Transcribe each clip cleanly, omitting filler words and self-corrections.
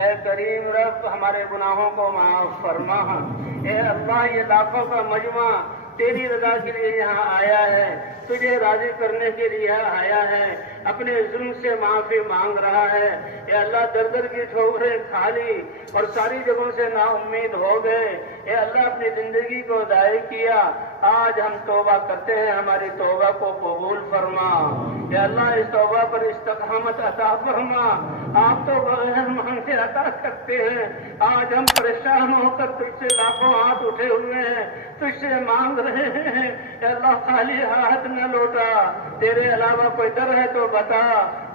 اے کریم رب ہمارے گناہوں کو معاف فرما۔ اے اللہ یہ لاکھوں کا مجمع تیری رضا کے لیے یہاں آیا ہے، تجھے راضی کرنے کے لیے آیا ہے، اپنے ظلم سے معافی مانگ رہا ہے۔ اے اللہ در در کی ٹھوکریں کھا لی اور ساری جگہوں سے نا امید ہو گئے۔ اے اللہ اپنی زندگی کو ضائع کیا، آج ہم توبہ کرتے ہیں، ہماری توبہ کو قبول فرما۔ اے اللہ اس توبہ پر استقامت عطا فرما، آپ تو بغیر مانگے عطا کرتے ہیں۔ آج ہم پریشان ہو کر تجھ سے لاکھوں ہاتھ اٹھے ہوئے ہیں، تجھ سے مانگ رہے ہیں۔ اے اللہ خالی ہاتھ نہ لوٹا، تیرے علاوہ کوئی در ہے تو بتا،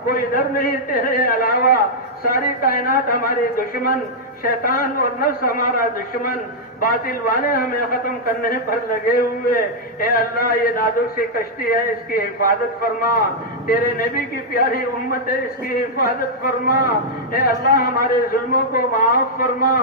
کوئی در نہیں تیرے علاوہ۔ ساری کائنات ہماری دشمن، شیطان اور نفس ہمارا دشمن، باطل والے ہمیں ختم کرنے پر لگے ہوئے۔ اے اللہ یہ نازک سی کشتی ہے، اس کی حفاظت فرما، تیرے نبی کی پیاری امت ہے، اس کی حفاظت فرما۔ اے اللہ ہمارے ظلموں کو معاف فرما۔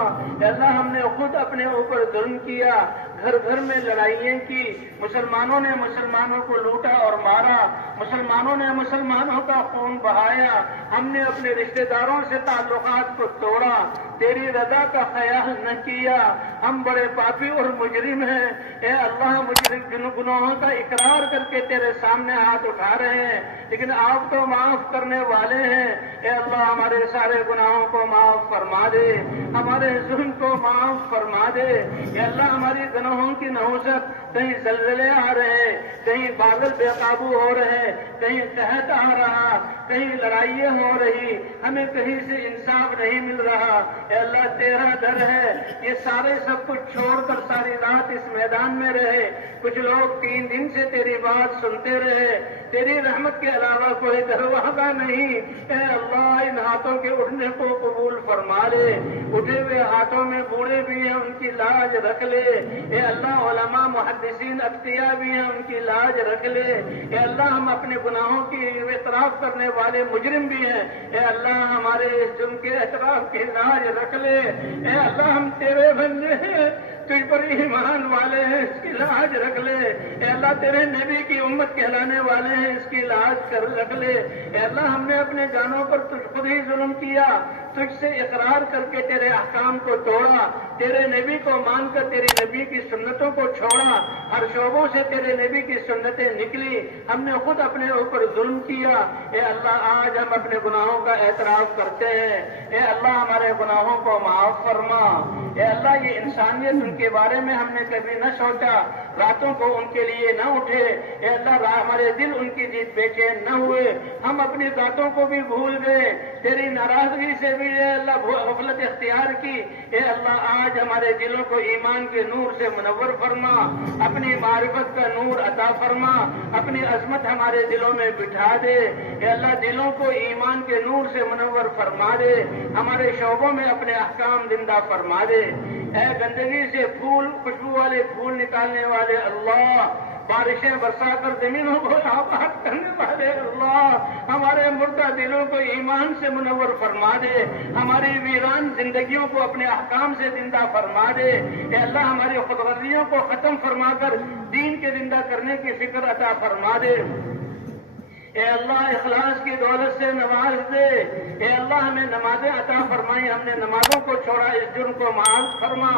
اے اللہ ہم نے خود اپنے اوپر ظلم کیا، گھر گھر میں لڑائیاں کی، مسلمانوں نے مسلمانوں کو لوٹا اور مارا، مسلمانوں نے مسلمانوں کا خون بہایا، ہم نے اپنے رشتہ داروں سے تعلقات کو توڑا، تیری رضا کا خیال نہ کیا، ہم بڑے پاپی اور مجرم ہیں۔ اے اللہ مجرم گناہوں کا اقرار کر کے تیرے سامنے ہاتھ اٹھا رہے ہیں، لیکن آپ تو معاف کرنے والے ہیں۔ اے اللہ ہمارے سارے گناہوں کو معاف فرما دے، ہمارے ظلم کو معاف فرما دے۔ اے اللہ ہماری گناہوں کی نحوست، کہیں زلزلے آ رہے، کہیں بادل بے قابو ہو رہے، کہیں قحط آ رہا، کہیں لڑائیاں ہو رہی، ہمیں کہیں سے انصاف نہیں مل رہا۔ اے اللہ تیرا در ہے، یہ سارے سب کچھ چھوڑ کر ساری رات اس میدان میں رہے، کچھ لوگ 3 دن سے تیری بات سنتے رہے، تیری رحمت کے علاوہ کوئی دروازہ نہیں۔ اے اللہ ان ہاتھوں کے اٹھنے کو قبول فرما لے، اٹھے ہوئے ہاتھوں میں بوڑھے بھی ہیں، ان کی لاج رکھ لے۔ اے اللہ علماء محدثین اتقیاء بھی ہیں، ان کی لاج رکھ لے۔ اے اللہ ہم اپنے گناہوں کی اعتراف کرنے والے مجرم بھی ہیں، اے اللہ ہمارے اس جرم کے اعتراف کی لاج رکھ لے۔ اے اللہ ہم تیرے بندے ہیں، تجھ پر ایمان والے ہیں، اس کی لاج رکھ لے۔ اے اللہ تیرے نبی کی امت کہلانے والے ہیں، اس کی لاج کر رکھ لے۔ اے اللہ ہم نے اپنے جانوں پر تجھ خود ہی ظلم کیا، تجھ سے اقرار کر کے تیرے احکام کو توڑا، تیرے نبی کو مان کر تیری نبی کی سنتوں کو چھوڑا، ہر شعبوں سے تیرے نبی کی سنتیں نکلی، ہم نے خود اپنے اوپر ظلم کیا۔ اے اللہ آج ہم اپنے گناہوں کا اعتراف کرتے ہیں، اے اللہ ہمارے گناہوں کو معاف فرما۔ اے اللہ یہ انسانیت ان کے بارے میں ہم نے کبھی نہ سوچا، راتوں کو ان کے لیے نہ اٹھے، اے اللہ ہمارے دل ان کی جیت بے چین نہ ہوئے، ہم اپنی ذاتوں کو بھی بھول گئے، تیری ناراضگی سے بھی اے اللہ غفلت اختیار کی۔ اے اللہ آج ہمارے دلوں کو ایمان کے نور سے منور فرما، اپنی معرفت کا نور عطا فرما، اپنی عظمت ہمارے دلوں میں بٹھا دے۔ اے اللہ دلوں کو ایمان کے نور سے منور فرما دے، ہمارے شعبوں میں اپنے احکام زندہ فرما دے۔ اے گندگی سے پھول، خوشبو والے پھول نکالنے والے اللہ، بارشیں برسا کر زمینوں کو آباد کرنے والے اللہ، ہمارے مردہ دلوں کو ایمان سے منور فرما دے، ہماری ویران زندگیوں کو اپنے احکام سے زندہ فرما دے۔ اے اللہ ہماری خود غرضیوں کو ختم فرما کر دین کے زندہ کرنے کی فکر عطا فرما دے۔ اے اللہ اخلاص کی دولت سے نواز دے۔ اے اللہ ہمیں نمازیں عطا فرمائی، ہم نے نمازوں کو چھوڑا، اس جرم کو معاف فرما،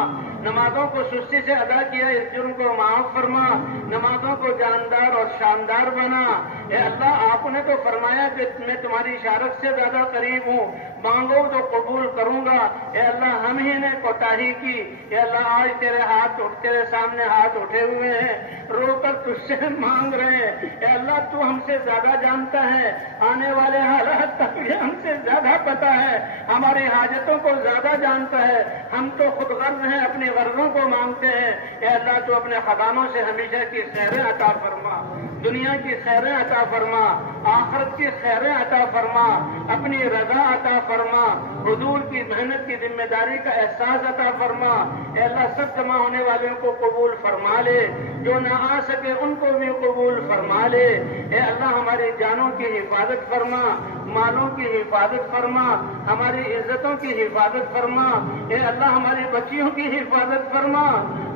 نمازوں کو سستی سے ادا کیا، اس جرم کو معاف فرما، نمازوں کو جاندار اور شاندار بنا۔ اے اللہ آپ نے تو فرمایا کہ میں تمہاری اشارت سے زیادہ قریب ہوں، مانگو تو قبول کروں گا۔ اے اللہ ہم ہی نے کوتاہی کی، اے اللہ آج تیرے سامنے ہاتھ اٹھے ہوئے ہیں، رو کر تجھ سے مانگ رہے ہیں۔ اے اللہ تو ہم سے زیادہ جانتا ہے، آنے والے حالات تک بھی ہم سے زیادہ پتا ہے، ہماری حاجتوں کو زیادہ جانتا ہے، ہم تو خود غرض ہیں، اپنی غرضوں کو مانگتے ہیں۔ اے اللہ تو اپنے خزانوں سے ہمیشہ کی خیریں عطا فرما، دنیا کی خیریں عطا فرما، آخرت کی خیریں عطا فرما، اپنی رضا عطا فرما، حضور کی محنت کی ذمہ داری کا احساس عطا فرما۔ اے اللہ سب جمع ہونے والوں کو قبول فرما لے، جو نہ آ سکے ان کو بھی قبول فرما لے۔ اے اللہ ہماری جانوں کی حفاظت فرما، مالوں کی حفاظت فرما، ہماری عزتوں کی حفاظت فرما۔ اے اللہ ہماری بچیوں کی حفاظت فرما،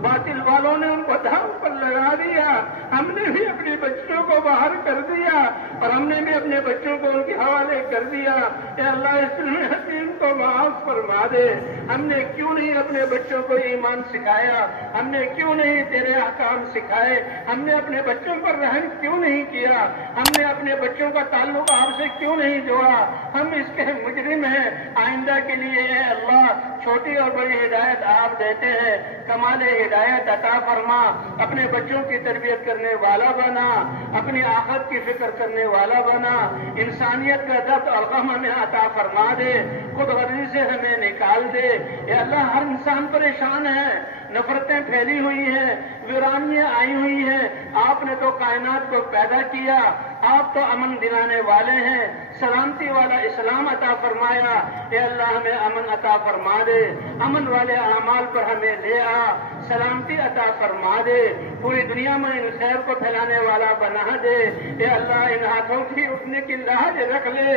باطل والوں نے ان کو دھاؤ پر لگا دیا، ہم نے بھی اپنی بچیوں کو باہر کر دیا اور ہم نے بھی اپنے بچوں کو ان کے حوالے کر دیا۔ اے اللہ اس فلم حکیم کو معاف فرما دے. ہم نے کیوں نہیں اپنے بچوں کو ایمان سکھایا؟ ہم نے کیوں نہیں تیرے احکام سکھائے؟ ہم نے اپنے بچوں پر رحم کیوں نہیں کیا؟ ہم نے اپنے بچوں کا تعلق آپ سے کیوں نہیں جوڑا؟ ہم اس کے مجرم ہیں. آئندہ کے لیے اے اللہ چھوٹی اور بڑی ہدایت آپ دیتے ہیں. کمال ہدایت عطا فرما. اپنے بچوں کی تربیت کرنے والا بنا. اپنی آخرت کی فکر کرنے والا بنا. انسانیت کا درد اور غم ہمیں عطا فرما دے. خود غرضی سے ہمیں نکال دے. اے اللہ ہر انسان پریشان ہے. نفرتیں پھیلی ہوئی ہیں. ویرانیاں آئی ہوئی ہیں. آپ نے تو کائنات کو پیدا کیا. آپ تو امن دلانے والے ہیں. سلامتی والا اسلام عطا فرمایا. اے اللہ ہمیں امن عطا فرما دے. امن والے اعمال پر ہمیں لے آ. سلامتی عطا فرما دے. پوری دنیا میں ان خیر کو پھیلانے والا بنا دے. اے اللہ ان ہاتھوں کی اٹھنے کی لاج رکھ لے.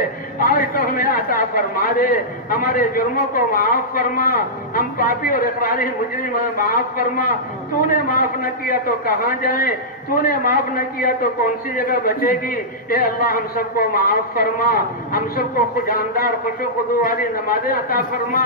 آج تو ہمیں عطا فرما دے. ہمارے جرموں کو معاف فرما. ہم پاپی اور اقراری مجرم معاف فرما. تو نے معاف نہ کیا تو کہاں جائیں؟ تو نے معاف نہ کیا تو کون سی جگہ بچے گی؟ اے اللہ ہم سب کو معاف فرما. ہم سب کو جاندار خوش و خضوع والی نمازیں عطا فرما.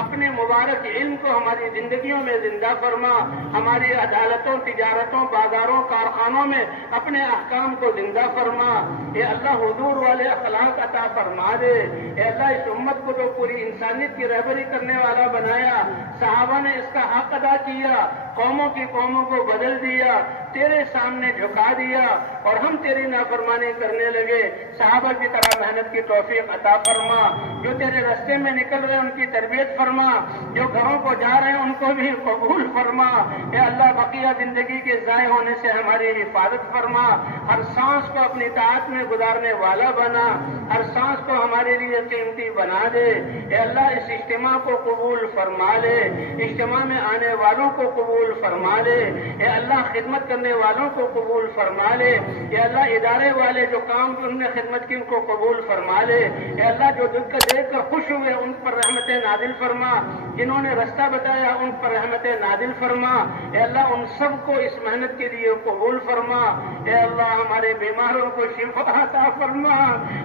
اپنے مبارک علم کو ہماری زندگیوں میں زندہ فرما. ہماری عدالتوں، تجارتوں، بازاروں، کارخانوں میں اپنے احکام کو زندہ فرما. اے اللہ حضور والے اخلاق عطا فرما دے. اے اللہ اس امت کو تو پوری انسانیت کی رہبری کرنے والا بنایا. صحابہ نے اس کا حق ادا کیا. قوموں کی قوموں کو بدل دیا. تیرے سامنے جھکا دیا اور ہم تیری نافرمانی کرنے لگے. صحابہ کی طرح محنت کی توفیق عطا فرما. جو تیرے راستے میں نکل رہے ہیں ان کی تربیت فرما. جو گھروں کو جا رہے ہیں ان کو بھی قبول فرما. اے اللہ بقیہ زندگی کے ضائع ہونے سے ہماری حفاظت فرما. ہر سانس کو اپنی طاعت میں گزارنے والا بنا. ہر سانس کو ہمارے لیے قیمتی بنا دے. اے اللہ اس اجتماع کو قبول فرما لے. اجتماع میں آنے والوں کو قبول فرما لے. اے اللہ خدمت کرنے والوں کو قبول فرما لے. اے اللہ ادارے والے جو کام انہوں نے خدمت کی ان کو قبول فرما لے. اے اللہ جو دل کا دیکھ کر خوش ہوئے ان پر رحمتیں نازل فرما. جنہوں نے رستہ بتایا ان پر رحمتیں نازل فرما. اے اللہ ان سب کو اس محنت کے لیے قبول فرما. اے اللہ ہمارے بیماروں کو شفا عطا فرما.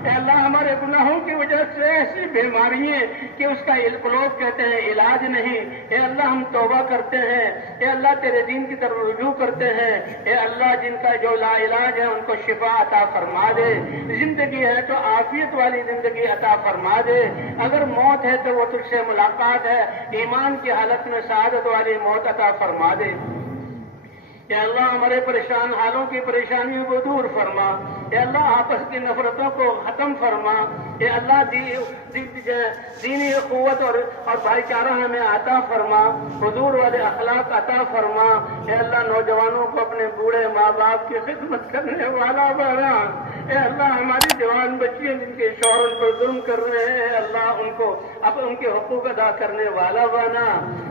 اے اللہ ہمارے گناہوں کی وجہ سے ایسی بیماریاں کہ اس کا لوگ کہتے ہیں علاج نہیں. اے اللہ ہم توبہ کرتے ہیں. اے اللہ تیرے دین کی طرف رجوع کرتے ہیں. اے اللہ جن کا جو لا علاج ہے ان کو شفا عطا فرما دے. زندگی ہے تو عافیت والی زندگی عطا فرما دے. اگر موت ہے تو وہ تجھ سے ملاقات ہے. ایمان کی حالت میں سعادت والی موت عطا فرما دے. اے اللہ ہمارے پریشان حالوں کی پریشانیوں کو دور فرما. اے اللہ آپس کی نفرتوں کو ختم فرما. اے اللہ دینی قوت اور بھائی چارہ ہمیں عطا فرما. حضور والے اخلاق عطا فرما. اے اللہ نوجوانوں کو اپنے بوڑھے ماں باپ کی خدمت کرنے والا بنا. اے اللہ ہماری جوان بچیاں جن کے شوہر ان پر ظلم کر رہے ہیں اے اللہ ان کو اب ان کے حقوق ادا کرنے والا بنا.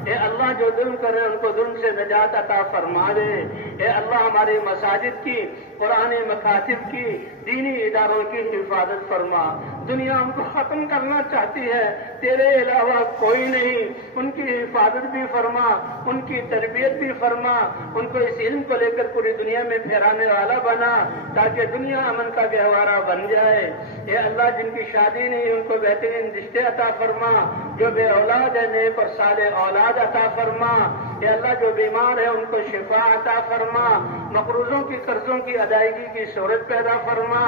اے اللہ جو ظلم کر رہے ہیں ان کو ظلم سے نجات عطا فرما دے. اے اللہ ہماری مساجد کی، قرآن مکاتب کی، دینی اداروں کی حفاظت فرما. دنیا ان کو ختم کرنا چاہتی ہے، تیرے علاوہ کوئی نہیں. ان کی حفاظت بھی فرما، ان کی تربیت بھی فرما. ان کو اس علم کو لے کر پوری دنیا میں پھیرانے والا بنا تاکہ دنیا امن کا گہوارہ بن جائے. اے اللہ جن کی شادی نہیں ان کو بہترین رشتے عطا فرما. جو بے اولاد ہے نیک اور صالح اولاد عطا فرما. اے اللہ جو بیمار ہے ان کو شفا عطا فرما. مقروضوں کی قرضوں کی ادائیگی کی صورت پیدا فرما.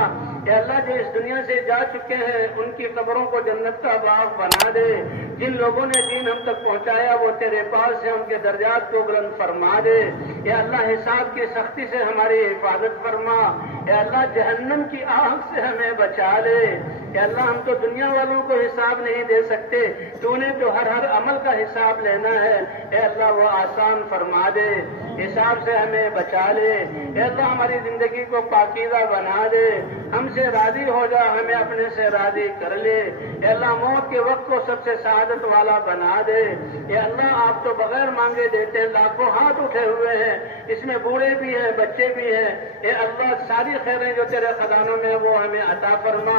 اے اللہ جو اس دنیا سے جا چکے ہیں ان کی قبروں کو جنت کا باغ بنا دے. جن لوگوں نے دین ہم تک پہنچایا وہ تیرے پاس ہے، ان کے درجات کو بلند فرما دے. اے اللہ حساب کی سختی سے ہماری حفاظت فرما. اے اللہ جہنم کی آگ سے ہمیں بچا لے. اے اللہ ہم تو دنیا والوں کو حساب نہیں دے سکتے، تو نے تو ہر عمل کا حساب لینا ہے. اے اللہ وہ آسان فرما دے. حساب سے ہمیں بچا لے. اے اللہ ہماری زندگی کو پاکیزہ بنا دے. ہم سے راضی ہو جا، ہمیں اپنے سے راضی کر لے. اے اللہ موت کے وقت کو سب سے سعادت والا بنا دے. اے اللہ آپ تو بغیر مانگے دیتے، لاکھوں ہاتھ اٹھے ہوئے ہیں، اس میں بوڑھے بھی ہیں بچے بھی ہیں. اے اللہ ساری خیریں جو تیرے خزانوں میں وہ ہمیں عطا فرما.